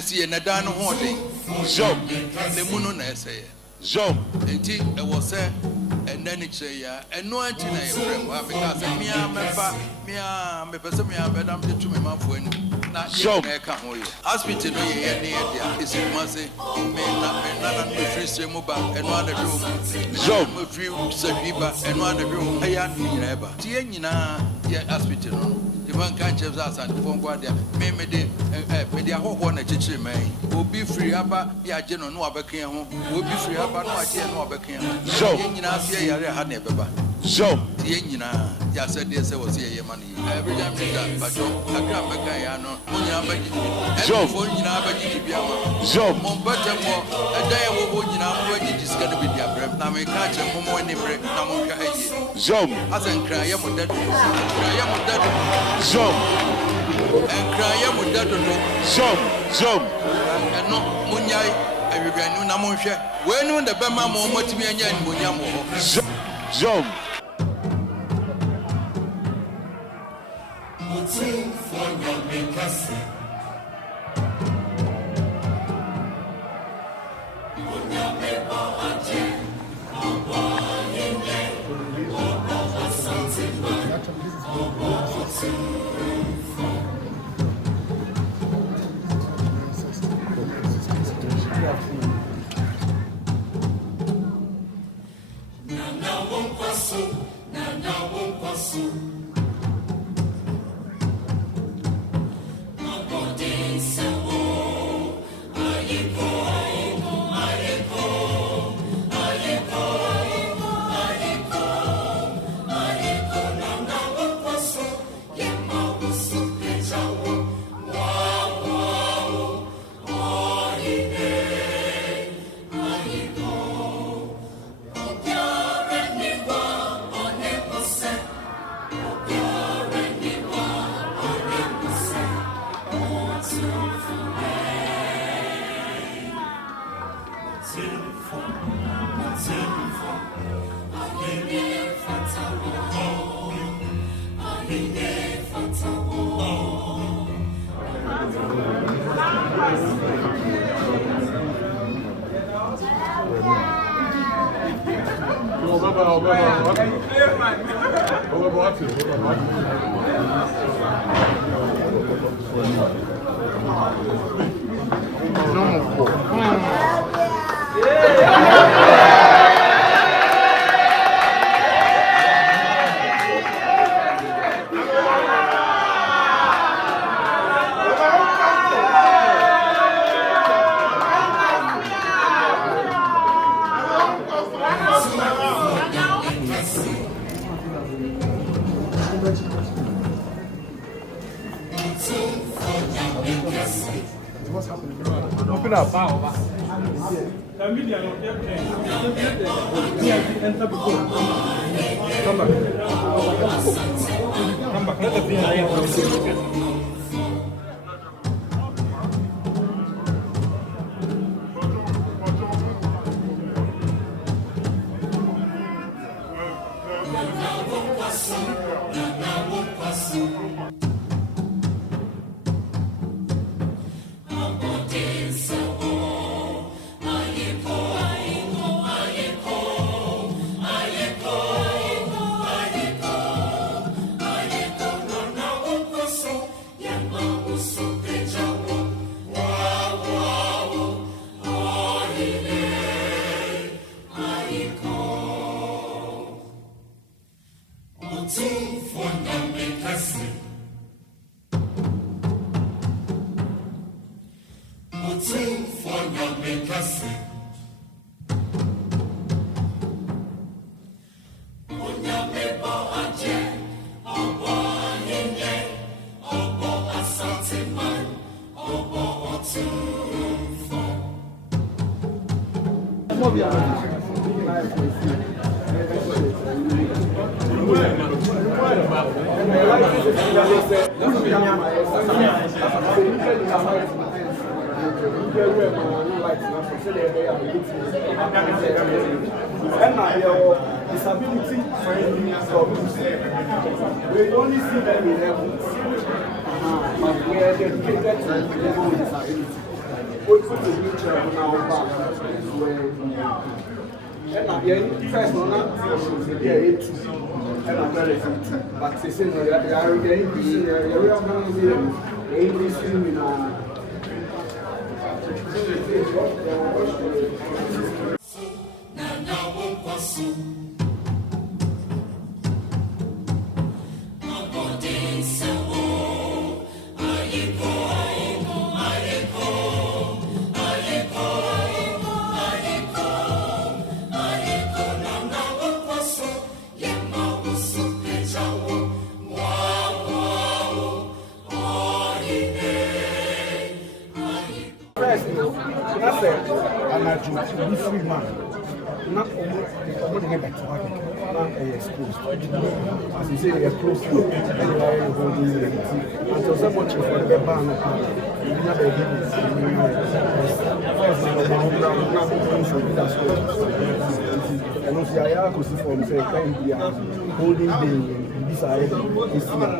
see na dan ho den Job le mu no na ese Job enti e wo se ena ni kire ya eno anti na ye frem wa because mia meba mia me pese mia bedam de tumi manfo ani na ye na ka ho ye hospital no ye ne ye dia esi ma se me na me free stream ba eno ana do Job me free sahiba eno ana do aya ni nyina ba tie nyina ye hospital no Ivan can't choose us at the phone. Me de ahoho na chichiri man. Obi free aba ya je no no abeka ho. Obi free aba no aje no abeka ho. So nyina afia yare ha na ebeba. So tie nyina ya said dey say was ye man. Every time that but akra beka ya no nyina abaji. So for nyina abaji bia ma. So Mon bata mo edan ye wo nyina mo aji diska no be dia brem. Na me ka che mo ni bre na mo hwa ayi. Job Asankra ye mo dadu. Ye mo dadu. Job and cry mudadodo Job and no munyai everybody na monhwe we nu de bema mo motimi anya ni munya mo Job Mutin for your makasi munya meba aje obo yende obo asantehene obo Open up. The media not enter before. Come back. Come back. Let the beer. Disability friendly service. We only see them in heaven, but we are dedicated to people with disability. What put the wheelchair now back where first one not yeah it and I'm very fit but they say no you are getting be you are going to be English in be free man. Not only get back to work, not exposed. As you say, you're close to anywhere you're holding it. Until so much for the ban, you never give it. First, I'm not going to be that sort. And also, I have to see from say, can be holding the desire this year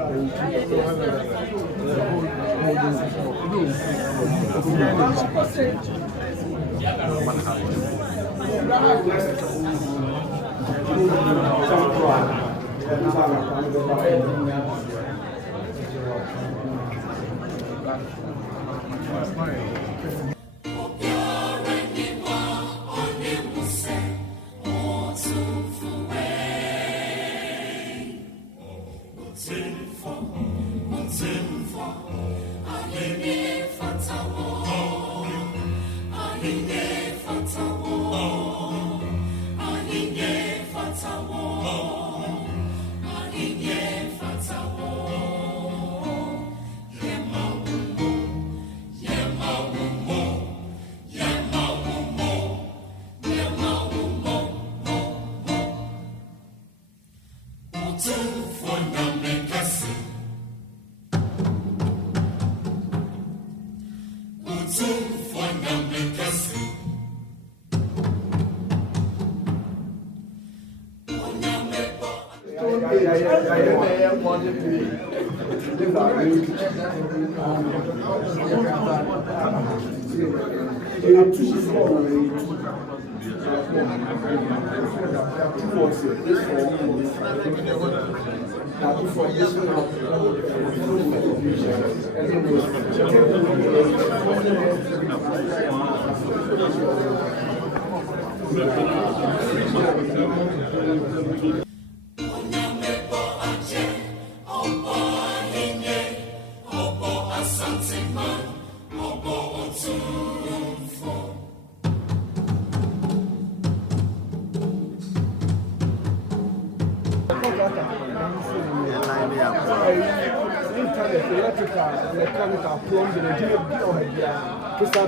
mechanical plumbing, and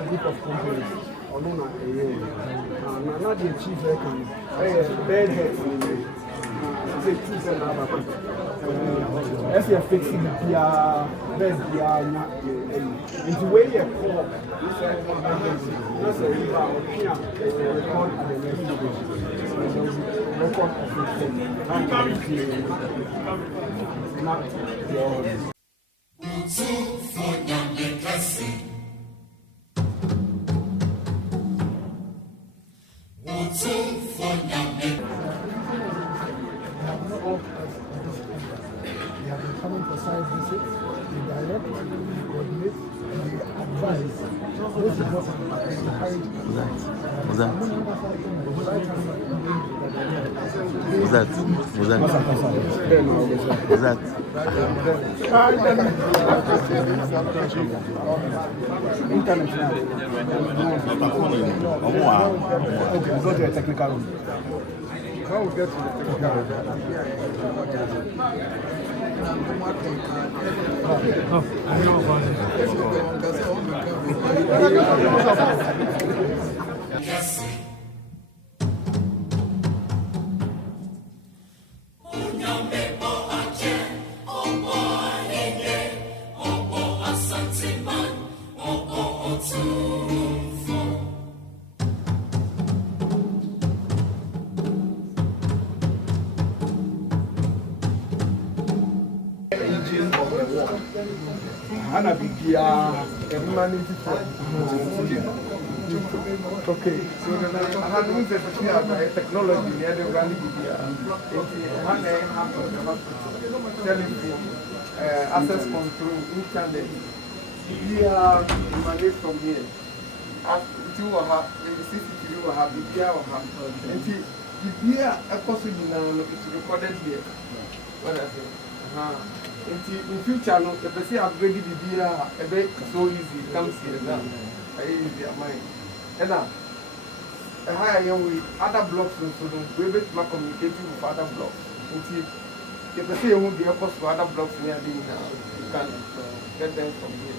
group of companies. Not the chief reckon, bed heads, if you're fixing the bed, into where you're called, that's a record at the next record We have been coming for site visits, we direct, we coordinate, and we advise. Most important, we encourage. Was that? Internet. Okay, go to a technical room. How we get to the technical room? I know about it. Yes. Hana bibia humanity for Okay, so then I had used the technology, the other running media, one half of the hospital, telephone, access control, internet. We are managed from here. You will have the CCTV, will have the PR, will have, and the PR, a possible it's recorded here. What I say? In future, no, the person upgraded the PR, a bit so easy, comes here now. Easy, mind. And now, a higher young way, other blocks, so we will not communicating with other blocks. Until the person who be opposed to other blocks near the you can get them from here.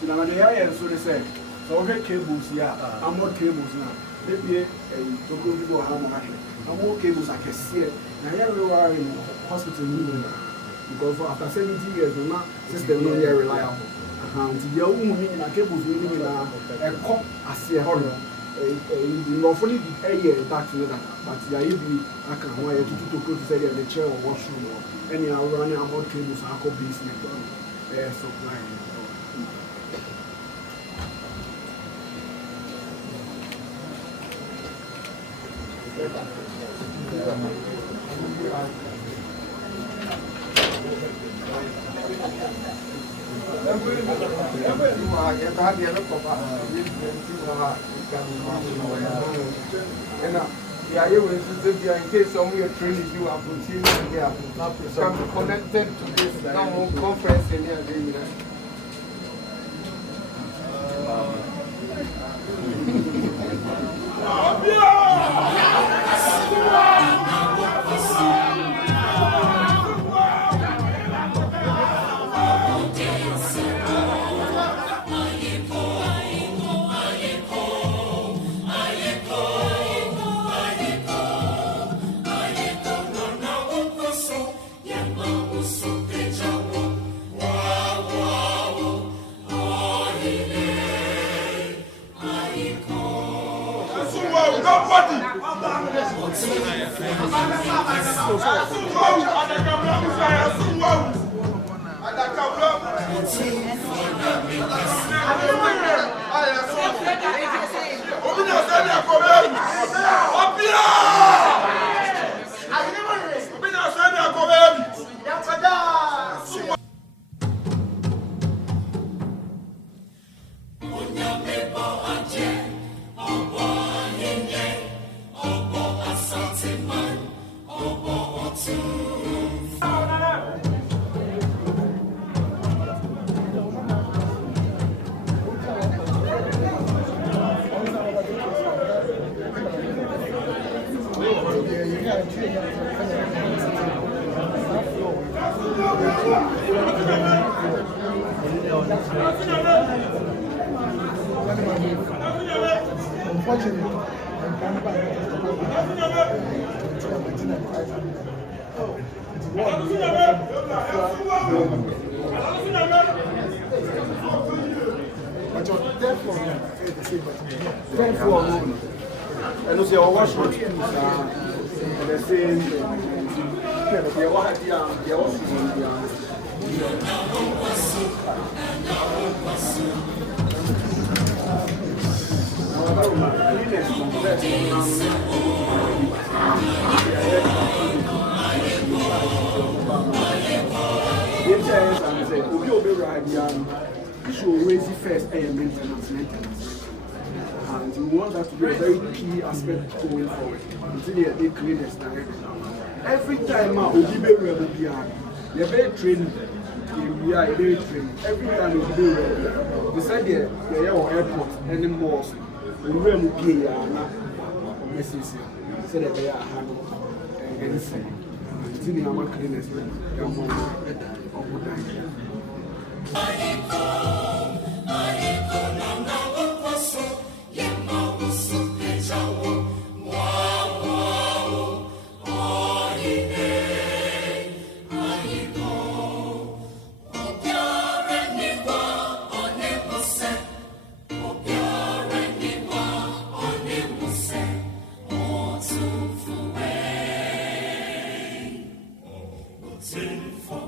So now the area so they say, so okay cables here, I'm more cables now. Maybe a local people have more cables I can see it. Now here we are in hospital because after 70 years, the system is very reliable. Until the old movie in a cable is really a cop as a horror. Not only the air back to that, but the idea I can wire to go to say the chair or washroom or any other running about cables are called basement supply. Yeah, you will in case some of your trainees you have continued here, come connected to this conference in here. And you see, our washroom the same. You should raise it first and maintenance. And we want that to be a very key aspect going forward until they create a standard. Every time we be very training. We are very training. Every time we be we said the airport and the malls, we will be so that they are handled and safe. Until they are cleaners, Sinful,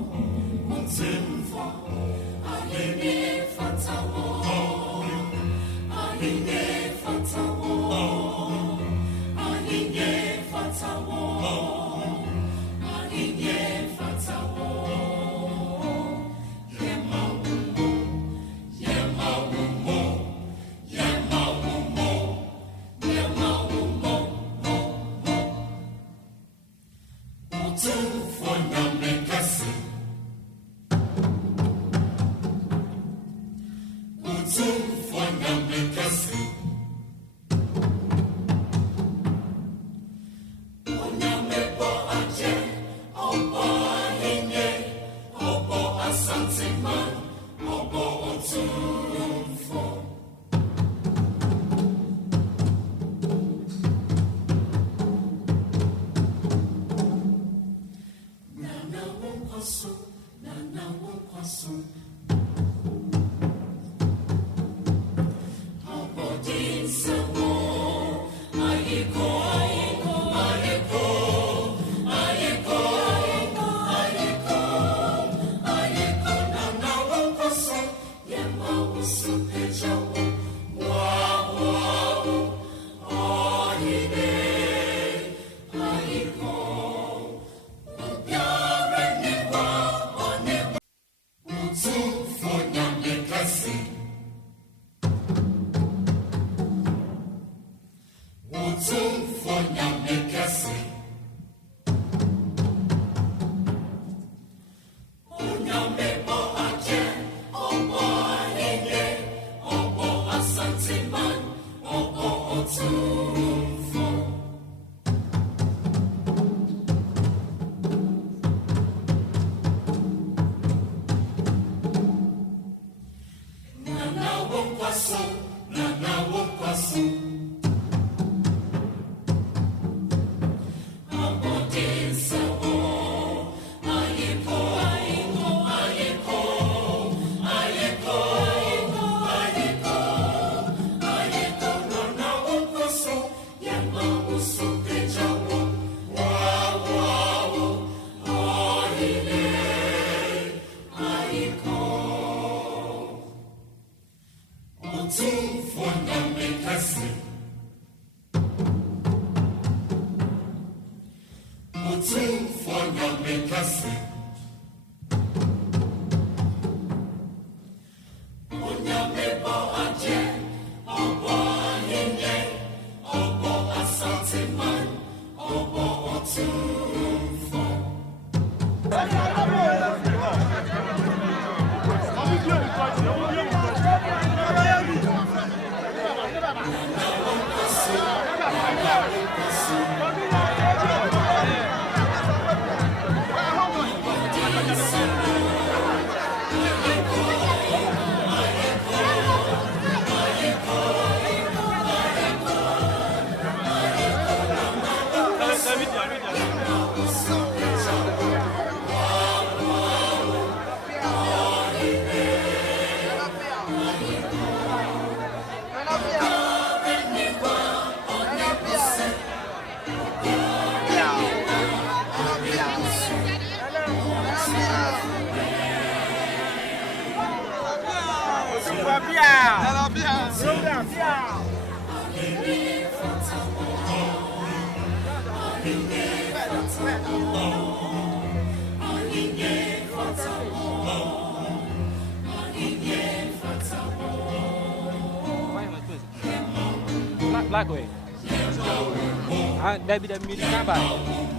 Black way. That be the music number.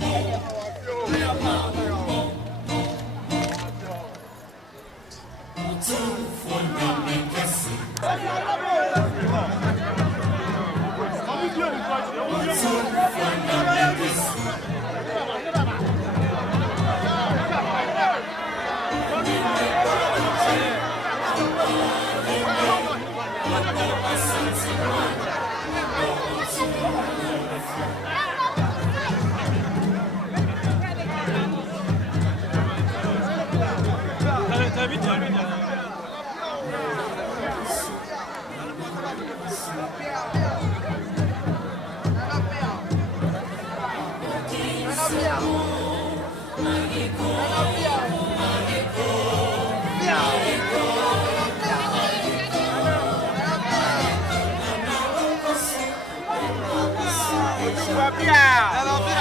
Ela